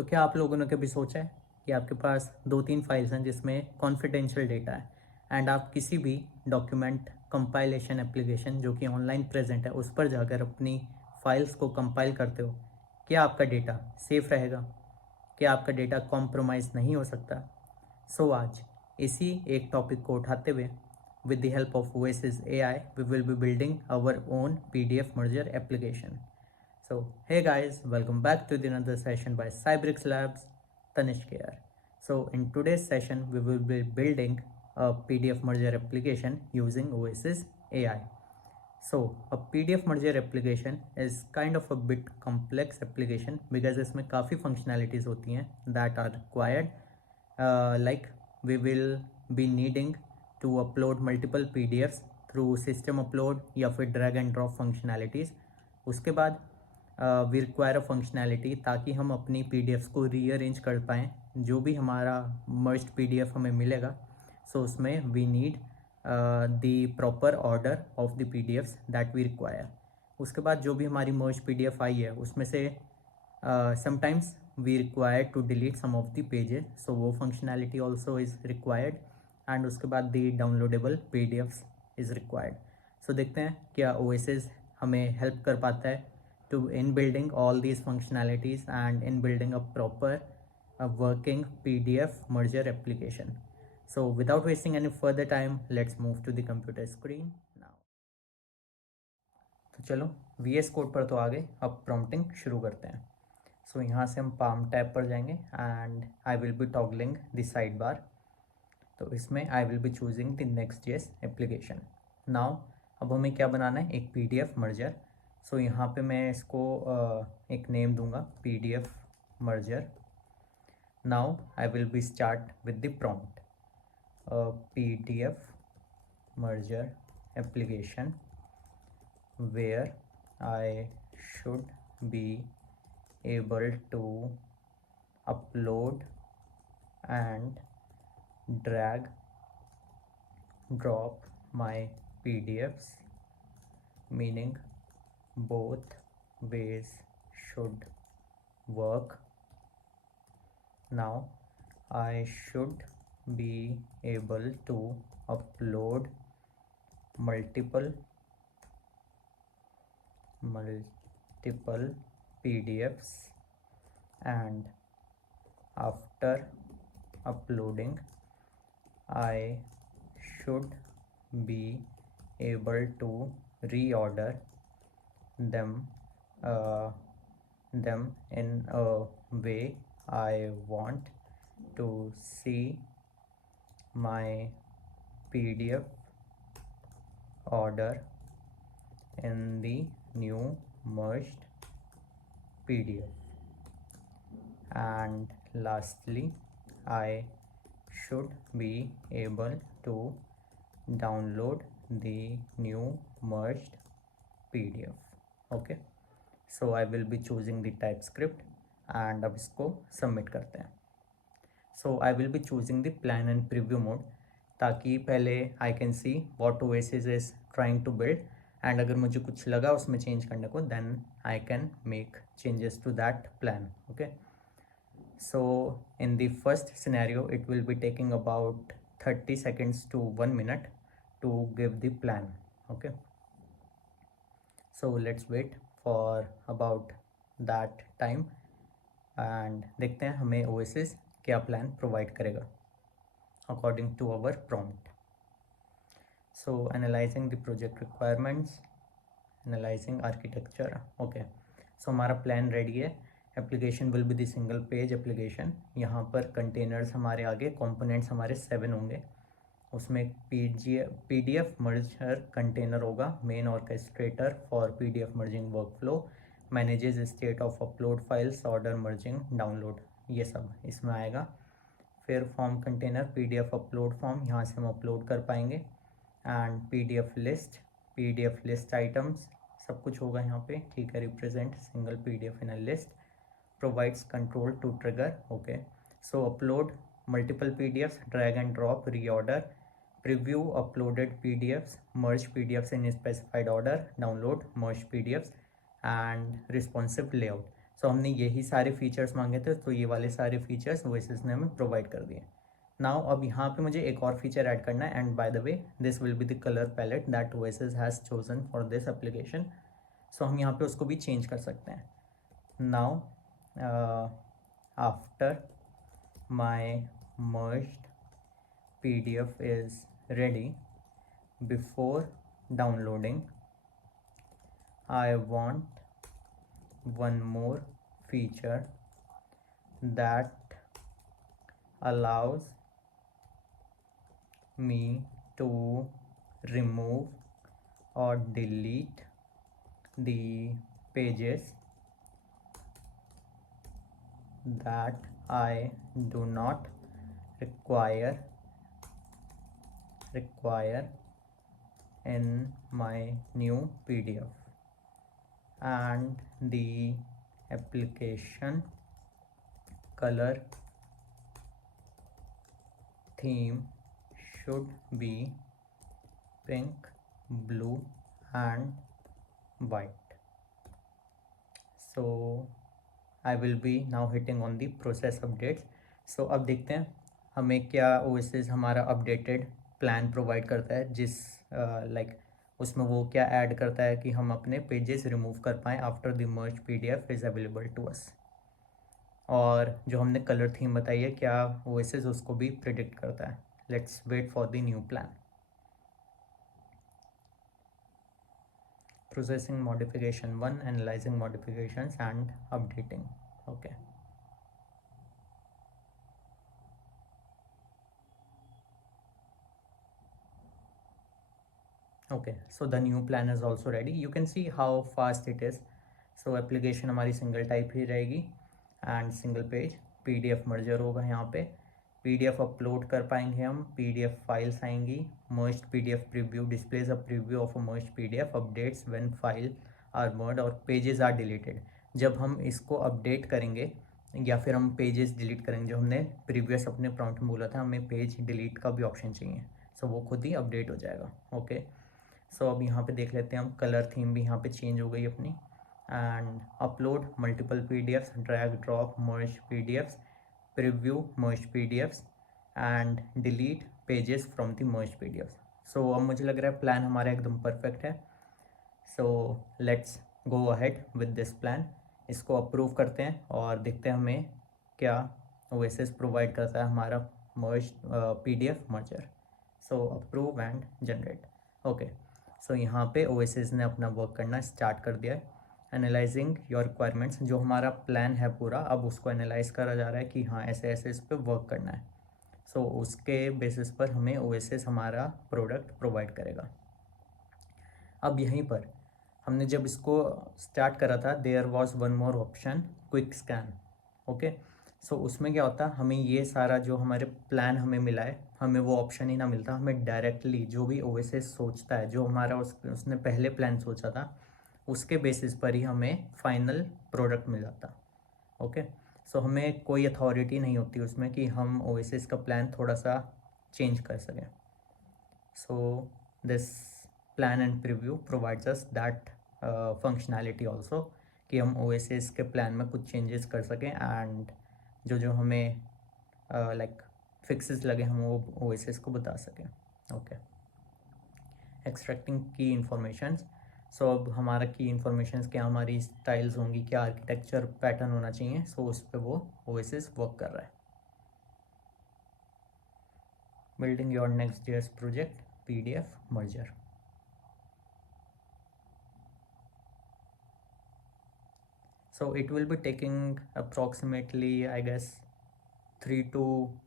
तो क्या आप लोगों ने कभी सोचा है कि आपके पास 2-3 फाइल्स हैं जिसमें कॉन्फिडेंशियल डेटा है एंड आप किसी भी डॉक्यूमेंट कंपाइलेशन एप्लीकेशन जो कि ऑनलाइन प्रेजेंट है उस पर जाकर अपनी फाइल्स को कंपाइल करते हो, क्या आपका डेटा सेफ रहेगा? क्या आपका डेटा कॉम्प्रोमाइज़ नहीं हो सकता? सो आज इसी एक टॉपिक को उठाते हुए with the help of Oasis AI, we will be building our own PDF merger application. So, hey guys, welcome back to another session by Cybrix Labs, Tanishk here. So, in today's session, we will be building a PDF merger application using Oasis AI. So, a PDF merger application is kind of a bit complex application because इसमें काफ़ी functionalities होती हैं that are required. Like we will be needing to upload multiple PDFs through system upload या फिर drag and drop functionalities. उसके बाद we require a functionality ताकि हम अपनी PDFs को rearrange कर पाएँ जो भी हमारा merged PDF हमें मिलेगा. So उसमें we need the proper order of the PDFs that we require. उसके बाद जो भी हमारी merged PDF आई है उसमें से sometimes we require to delete some of the pages, so वो functionality also is required. And उसके बाद the downloadable PDFs is required. So देखते हैं क्या Oasis हमें हेल्प कर पाता है to in building all these functionalities and in building a proper working PDF merger application. So without wasting any further time, let's move to the computer screen now. तो चलो VS Code पर तो आ गए, अब prompting शुरू करते हैं. सो यहाँ से हम पाम टैब पर जाएंगे and I will B toggling the side bar. तो इसमें आई will be choosing the next जेस एप्लीकेशन. नाउ अब हमें क्या बनाना है, एक PDF मर्जर. सो यहाँ पे मैं इसको एक नेम दूंगा PDF merger. Now I will be start with the prompt PDF merger application where I should be able to upload and drag drop my PDFs, meaning both ways should work. Now I should be able to upload multiple PDFs, and after uploading I should be able to reorder them in a way I want to see my PDF order in the new merged PDF. And lastly, I should be able to download the new merged PDF. Okay, so I will be choosing the TypeScript and अब इसको सबमिट करते हैं. So I will be choosing the plan and preview mode ताकि पहले I can see what Oasis is trying to build, and अगर मुझे कुछ लगा उसमें चेंज करने को then I can make changes to that plan. Okay, so in the first scenario it will be taking about 30 seconds to 1 minute to give the plan. Okay, so let's wait for about that time and देखते हैं हमें Oasis क्या plan provide करेगा according to our prompt. So analyzing the project requirements, analyzing architecture. Okay, so हमारा plan ready है. Application will be the single page application. यहाँ पर कंटेनर्स हमारे आगे, कंपोनेंट्स हमारे 7 होंगे. उसमें PDF मर्जर कंटेनर होगा, main orchestrator for PDF merging workflow, manages state of upload files, order merging, download, ये सब इसमें आएगा. फिर form container PDF upload form, यहाँ से हम अपलोड कर पाएंगे. एंड PDF लिस्ट आइटम्स सब कुछ होगा यहाँ पे. ठीक है, represent single PDF in a list, provides control to trigger. Okay, so upload multiple PDFs, drag and drop, reorder, preview uploaded PDFs, merge PDFs in specified order, download merge PDFs, and responsive layout. So हमने यही सारे फीचर्स मांगे थे, तो ये वाले सारे features oasis ने हमें प्रोवाइड कर दिए। नाउ अब यहाँ पे मुझे एक और फीचर ऐड करना है, and by the way this will be the colour palette that Oasis has chosen for this application. So हम यहाँ पे उसको भी चेंज कर सकते हैं। Now after my merged PDF is ready, before downloading I want one more feature that allows me to remove or delete the pages that I do not require in my new PDF, and the application color theme should be pink, blue and white. So I will be now hitting on the process updates. So अब देखते हैं हमें क्या ओएसिस हमारा updated plan provide करता है, जिस लाइक उसमें वो क्या ऐड करता है कि हम अपने पेजेस रिमूव कर पाएँ after the merge PDF is available to us. और जो हमने कलर थीम बताई है, क्या ओएसिस उसको भी प्रिडिक्ट करता है। Let's wait for the new plan. Processing modification 1, analyzing modifications and updating. Okay. Okay, so the new plan is also ready. You can see how fast it is. So application हमारी single type ही रहेगी and single page PDF merger होगा। यहाँ पे PDF upload कर पाएंगे हम, PDF files आएंगी, merged PDF preview displays a preview of a merged PDF, updates when file are merged और पेजेस आर डिलीटेड। जब हम इसको अपडेट करेंगे या फिर हम पेजेस डिलीट करेंगे, जो हमने प्रीवियस अपने प्रॉम्प्ट में बोला था हमें पेज डिलीट का भी ऑप्शन चाहिए, सो वो खुद ही अपडेट हो जाएगा। ओके, सो अब यहाँ पे देख लेते हैं हम, कलर थीम भी यहाँ पे चेंज हो गई अपनी, and upload multiple PDFs, drag drop merge PDFs, preview merge PDFs and delete pages from the merge PDFs। सो अब मुझे लग रहा है प्लान हमारा एकदम परफेक्ट है। So let's go ahead with this plan. इसको अप्रूव करते हैं और देखते हैं हमें क्या ओएसिस प्रोवाइड करता है हमारा merge PDF merger. So approve and generate. Okay, so यहाँ पे ओएसिस ने अपना वर्क करना स्टार्ट कर दिया है। एनालाइजिंग योर रिक्वायरमेंट्स, जो हमारा प्लान है पूरा, अब उसको एनालाइज करा जा रहा है कि हाँ ऐसे ऐसे इस पर वर्क करना है। सो उसके बेसिस पर हमें ओएसिस हमारा प्रोडक्ट प्रोवाइड करेगा। अब यहीं पर हमने जब इसको स्टार्ट करा था, there was one more option, quick scan. Okay, so उसमें क्या होता, हमें ये सारा जो हमारे प्लान हमें मिला है, हमें वो ऑप्शन ही ना मिलता, हमें डायरेक्टली जो भी ओएसिस सोचता है, जो हमारा उसने पहले प्लान सोचा था उसके बेसिस पर ही हमें फाइनल प्रोडक्ट मिल जाता। ओके, सो हमें कोई अथॉरिटी नहीं होती उसमें कि हम ओएसिस का प्लान थोड़ा सा चेंज कर सकें। So this plan and preview provides us that functionality also, कि हम ओएसिस के प्लान में कुछ चेंजेस कर सकें एंड जो जो हमें लाइक फिक्सेस लगे हम वो ओएसिस को बता सकें। ओके, एक्सट्रैक्टिंग की इंफॉर्मेशंस। सो अब हमारा की इंफॉर्मेशंस क्या हमारी स्टाइल्स होंगी, क्या आर्किटेक्चर पैटर्न होना चाहिए, सो उस पर वो ओएसिस वर्क कर रहा है। Building your next JS project PDF merger. So it will be taking approximately, I guess, 3 to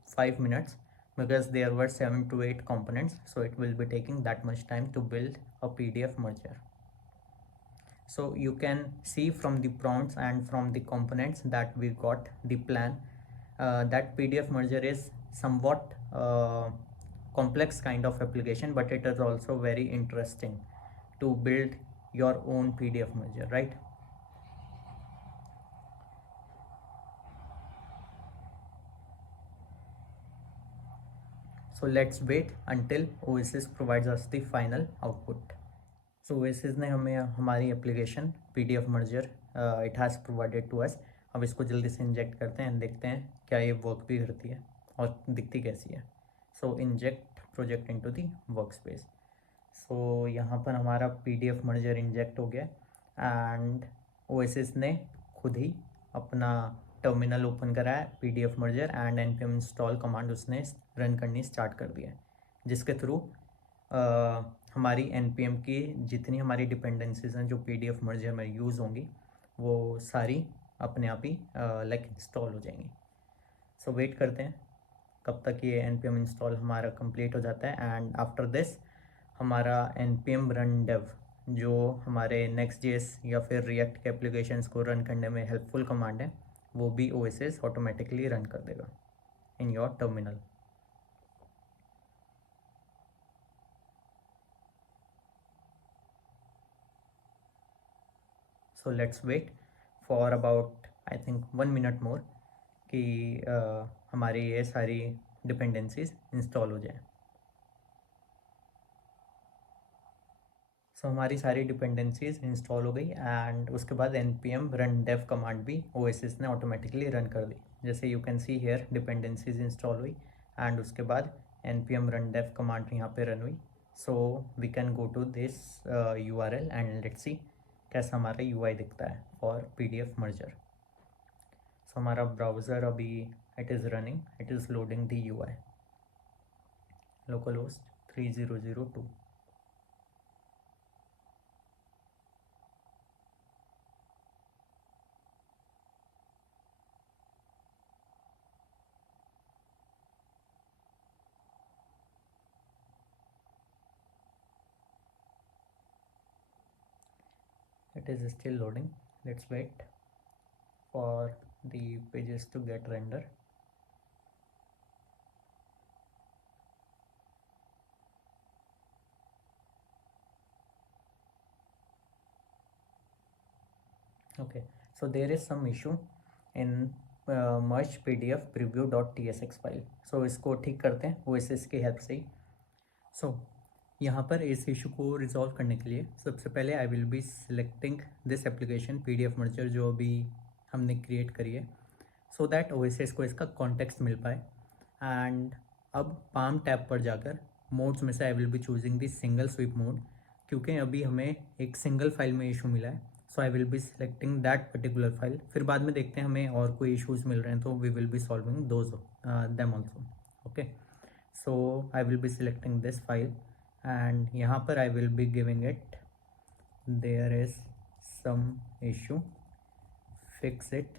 5 minutes, because there were 7 to 8 components, so it will be taking that much time to build a PDF merger. So you can see from the prompts and from the components that we got the plan, that PDF merger is somewhat complex kind of application, but it is also very interesting to build your own PDF merger, right? So let's wait until Oasis provides us the final output. So Oasis ने हमें हमारी application PDF merger it has provided to us. अब इसको जल्दी से इंजेक्ट करते हैं, देखते हैं क्या ये वर्क भी करती है और दिखती कैसी है। So inject project into the work space. So यहाँ पर हमारा पीडीएफ मर्जर इंजेक्ट हो गया एंड ओएसिस ने खुद ही अपना टर्मिनल ओपन करा है, PDF merger and npm install command उसने रन करनी स्टार्ट कर दिया है, जिसके थ्रू हमारी npm की जितनी हमारी डिपेंडेंसीज हैं जो pdf मर्जर में यूज़ होंगी वो सारी अपने आप ही लाइक इंस्टॉल हो जाएंगी। सो वेट करते हैं कब तक ये npm इंस्टॉल हमारा कंप्लीट हो जाता है एंड आफ्टर दिस हमारा npm रन डेव जो हमारे नेक्स्ट जेएस या फिर रिएक्ट के एप्लीकेशंस को रन करने में हेल्पफुल कमांड है वो भी ओएसिस ऑटोमेटिकली रन कर देगा in your terminal. So let's wait for about I think 1 minute more कि हमारी ये सारी डिपेंडेंसीज इंस्टॉल हो जाए। सो हमारी सारी डिपेंडेंसीज इंस्टॉल हो गई एंड उसके बाद npm रन डेव कमांड भी ओएसिस ने ऑटोमेटिकली रन कर दी। जैसे you can see here dependencies install हुई एंड उसके बाद npm रन डेव कमांड यहाँ पे रन हुई। So we can go to this URL and let's see कैसा हमारा UI दिखता है फॉर pdf मर्जर। सो हमारा ब्राउज़र अभी it is running, it is loading the UI local host 3002। It is still loading. Let's wait for the pages to get render. Okay, so there is some issue in merge pdf preview.tsx file. So इसको ठीक करते हैं ओएसिस की हेल्प से ही। सो यहाँ पर इस इशू को रिजॉल्व करने के लिए सबसे पहले आई will be selecting this application PDF merger जो अभी हमने क्रिएट करी है सो दैट ओएसिस को इसका कॉन्टेक्स्ट मिल पाए। एंड अब पाम टैब पर जाकर मोड्स में से I will be choosing the single sweep mode, क्योंकि अभी हमें एक सिंगल फाइल में इशू मिला है। So I will be selecting that particular file. फिर बाद में देखते हैं हमें और कोई इशूज़ मिल रहे हैं तो we will be solving those them also. Okay, so I will be selecting this file and यहाँ पर I will be giving it there is some issue, fix it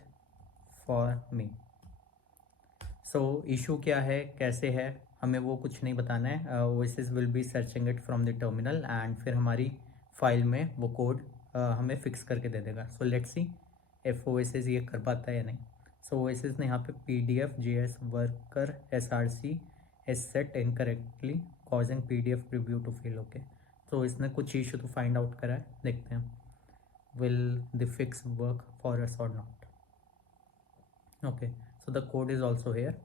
for me. So issue क्या है, कैसे है, हमें वो कुछ नहीं बताना है। Oasis will be searching it from the terminal and फिर हमारी फाइल में वो कोड हमें फिक्स करके दे देगा। So let's see if oasis ये कर पाता है या नहीं। सो ओएसिस ने यहाँ पे pdf js worker src is set incorrectly causing pdf preview to fail। Okay, तो इसने कुछ इशू तो फाइंड आउट करा है, देखते हैं will the fix work for us or not। Okay, so the code is also here.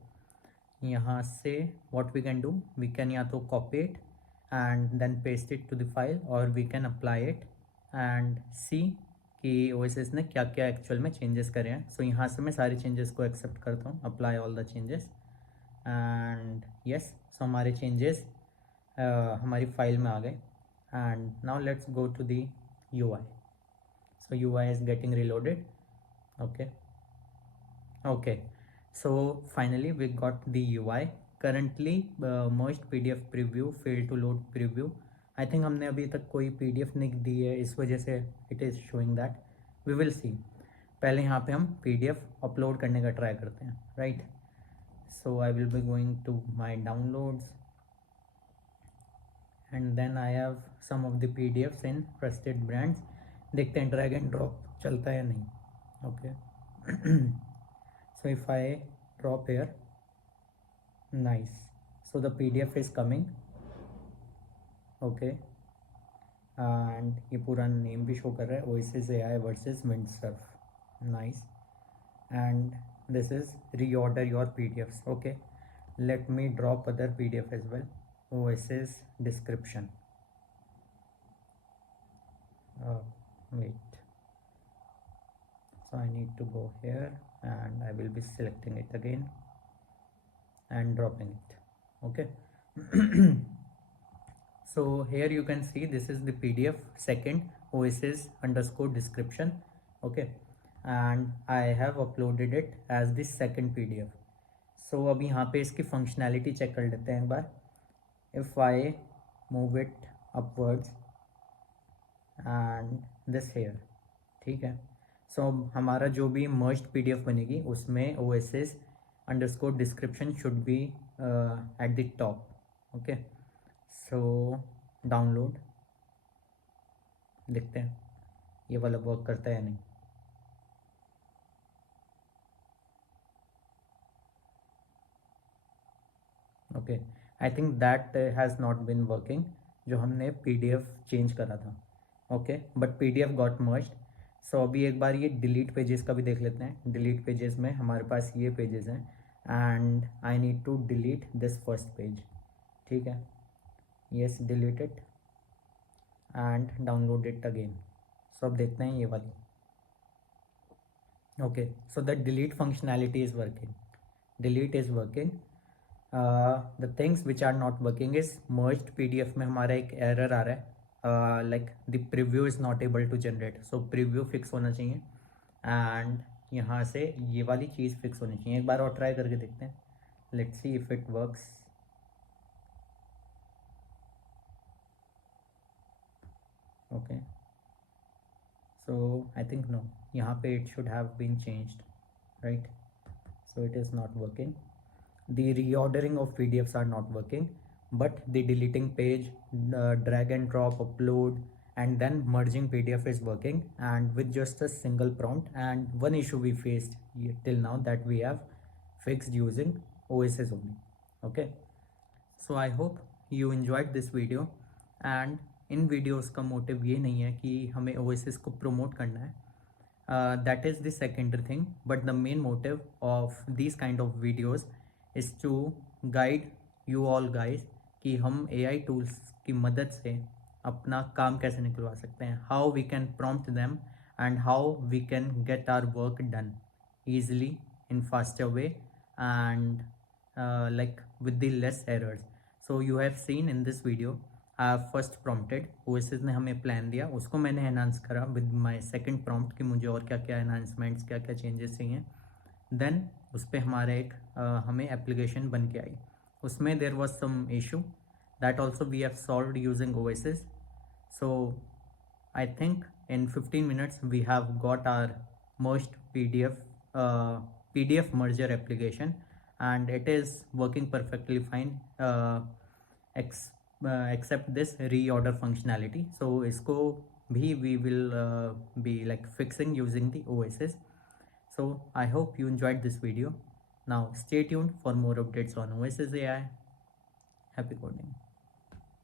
यहाँ से what we can do, we can या तो copy it and then paste it to the file और we can apply it and see कि Oasis ने क्या क्या एक्चुअल में चेंजेस करे हैं। सो यहाँ से मैं सारे चेंजेस को एक्सेप्ट करता हूँ, apply all the changes and yes. So हमारे चेंजेस हमारी फाइल में आ गए and now let's go to the UI। So UI is getting reloaded. Okay, okay, so finally we got the UI। currently merged pdf preview failed to load preview। I think हमने अभी तक कोई pdf नहीं दी है, इस वजह से it is showing that। we will see। पहले यहाँ पे हम pdf अपलोड करने का ट्राई करते हैं, right। so I will be going to my downloads and then I have some of the pdfs in trusted brands। देखते हैं drag and drop चलता है या नहीं। okay so if I drop here, nice, so the pdf is coming। okay, and ये पूरा नेम भी शो कर रहा है Oasis AI versus Windsurf। nice, and this is reorder your pdfs। okay, let me drop other pdf as well। Oasis description। wait, so I need to go here and I will be selecting it again and dropping it. Okay. So here you can see this is the PDF second Oasis underscore description. Okay, and I have uploaded it as the second PDF. So अब यहाँ पे इसकी functionality check कर लेते हैं एक बार. If I move it upwards and this here, ठीक है. सो हमारा जो भी मर्ज्ड PDF बनेगी उसमें Oasis underscore description should be at the top. Okay, so download, देखते हैं ये वाला वर्क करता है या नहीं. Okay, I think that has not been working, जो हमने PDF चेंज करा था. Okay, but PDF got merged. So अभी एक बार ये डिलीट पेजेस का भी देख लेते हैं. डिलीट पेजेस में हमारे पास ये पेजेस हैं and I need to delete this first page. ठीक है, yes, delete it and download it again. So अब देखते हैं ये वाली. Okay, so the delete functionality is working. Delete is working. The things which are not working is merged PDF में हमारा एक एरर आ रहा है, like the preview is not able to generate. So preview fix होना चाहिए एंड यहाँ से ये वाली चीज़ फिक्स होनी चाहिए. एक बार और ट्राई करके देखते हैं. Let's see if it works. Okay, so I think no, यहाँ पे it should have been changed, right? So it is not working. The reordering of PDFs are not working, but the deleting page, drag and drop, upload, and then merging PDF is working, and with just a single prompt. And one issue we faced till now that we have fixed using Oasis only. Okay, so I hope you enjoyed this video. And इन वीडियोस का मोटिव ये नहीं है कि हमें Oasis को प्रमोट करना है. That is the secondary thing, but the main motive of these kind of videos is to guide you all guys कि हम AI tools की मदद से अपना काम कैसे निकलवा सकते हैं. How we can prompt them and how we can get our work done easily in faster way and like with the less errors. So you have seen in this video I have first prompted. Oasis ने हमें प्लान दिया, उसको मैंने एनहांस करा with my second prompt कि मुझे और क्या क्या एनहांसमेंट्स, क्या क्या चेंजेस चाहिए. देन उस पर हमारा एक हमें एप्लीकेशन बन के आई. उसमें there was some issue that also we have solved using Oasis. So I think in 15 minutes we have got our merged PDF merger application and it is working perfectly fine except this reorder functionality. So इसको भी we will be like fixing using the Oasis. So I hope you enjoyed this video. Now stay tuned for more updates on Oasis AI. Happy coding.